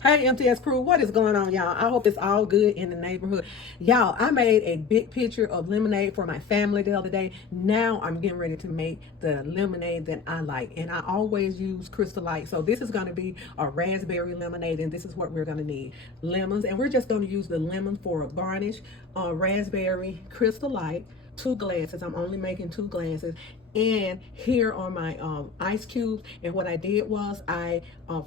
Hey, MTS crew, what is going on, y'all? I hope it's all good in the neighborhood. Y'all, I made a big picture of lemonade for my family the other day. Now I'm getting ready to make the lemonade that I like. And I always use Crystal Light. So this is going to be a raspberry lemonade, and this is what we're going to need. Lemons, and we're just going to use the lemon for a garnish. Raspberry, Crystal Light, 2 glasses. I'm only making 2 glasses. And here are my ice cubes. And what I did was I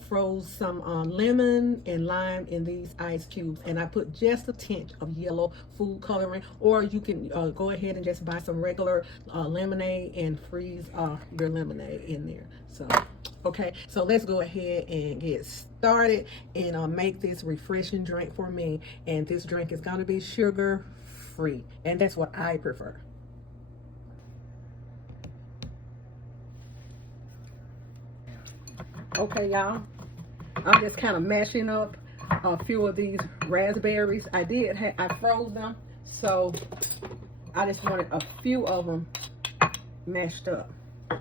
froze some lemon and lime in these ice cubes, and I put just a tinge of yellow food coloring, or you can go ahead and just buy some regular lemonade and freeze your lemonade in there. So okay, so let's go ahead and get started and make this refreshing drink for me. And this drink is going to be sugar free, and that's what I prefer. Okay, y'all, I'm just kind of mashing up a few of these raspberries. I froze them, so I just wanted a few of them mashed up. Okay,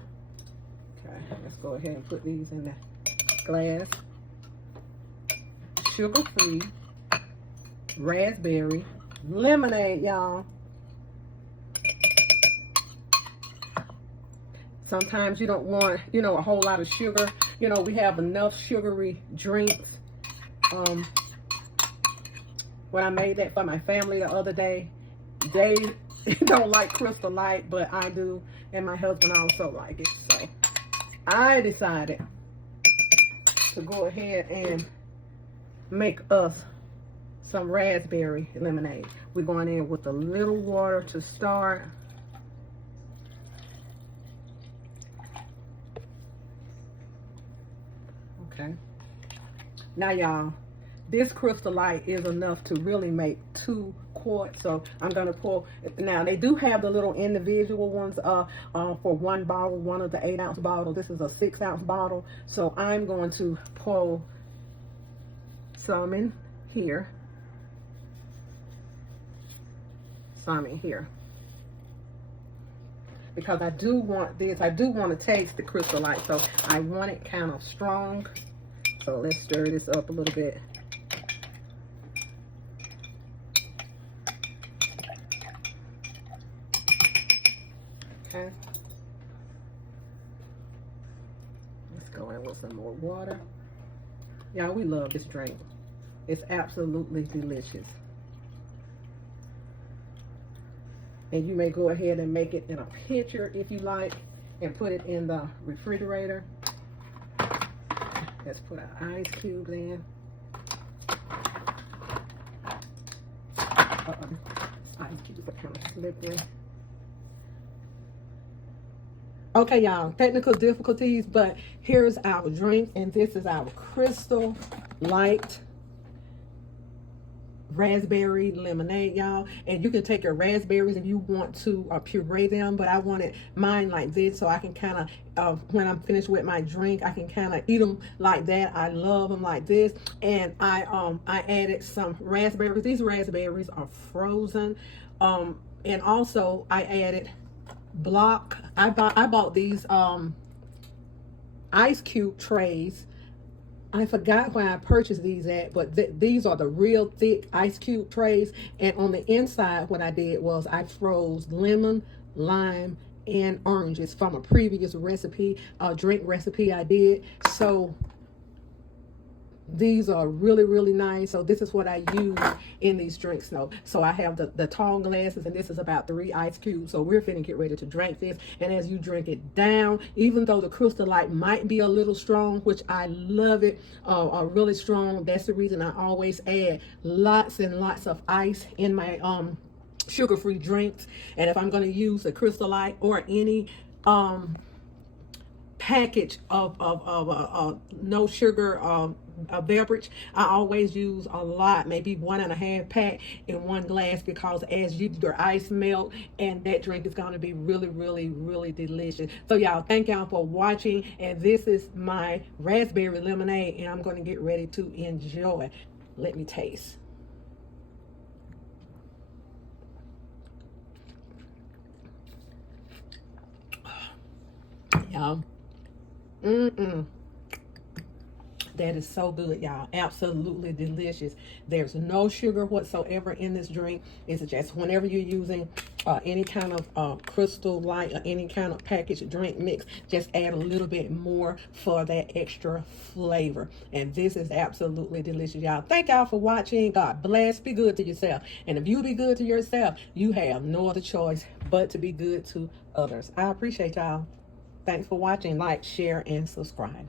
let's go ahead and put these in the glass. Sugar free raspberry lemonade, y'all. Sometimes you don't want, a whole lot of sugar. We have enough sugary drinks. When I made that for my family the other day, they don't like Crystal Light, but I do, and my husband also like it. So I decided to go ahead and make us some raspberry lemonade. We're going in with a little water to start. Okay. Now, y'all, this Crystal Light is enough to really make 2 quarts. So I'm gonna pour. Now they do have the little individual ones for 1 bottle, one of the 8-ounce bottle. This is a 6-ounce bottle. So I'm going to pour some in here, some in here, because I do want this. I do want to taste the Crystal Light, so I want it kind of strong. So let's stir this up a little bit. Okay. Let's go in with some more water. Y'all, we love this drink. It's absolutely delicious. And you may go ahead and make it in a pitcher if you like, and put it in the refrigerator. Let's put our ice cubes in. Ice cubes are kind of slippery. Okay, y'all, technical difficulties, but here's our drink, and this is our Crystal Light raspberry lemonade, y'all. And you can take your raspberries if you want to puree them, but I wanted mine like this, so I can kind of when I'm finished with my drink, I can kind of eat them like that. I love them like this. And I added some raspberries. These raspberries are frozen. And also I added block. I bought these ice cube trays. I forgot where I purchased these at, but these are the real thick ice cube trays. And on the inside, what I did was I froze lemon, lime, and oranges from a previous recipe, drink recipe I did. So these are really, really nice. So this is what I use in these drinks now. So I have the tall glasses, and this is about 3 ice cubes. So we're finna get ready to drink this. And as you drink it down, even though the Crystal Light might be a little strong, which I love it, really strong, that's the reason I always add lots and lots of ice in my sugar-free drinks. And if I'm gonna use a Crystal Light or any package of no sugar a beverage, I always use a lot, maybe 1.5 pack in 1 glass, because as your ice melt, and that drink is going to be really, really, really delicious. So y'all, thank y'all for watching, and this is my raspberry lemonade, and I'm going to get ready to enjoy. Let me taste. Y'all, That is so good, y'all. Absolutely delicious. There's no sugar whatsoever in this drink. It's just whenever you're using any kind of Crystal Light or any kind of packaged drink mix, just add a little bit more for that extra flavor. And this is absolutely delicious, y'all. Thank y'all for watching. God bless. Be good to yourself. And if you be good to yourself, you have no other choice but to be good to others. I appreciate y'all. Thanks for watching. Like, share, and subscribe.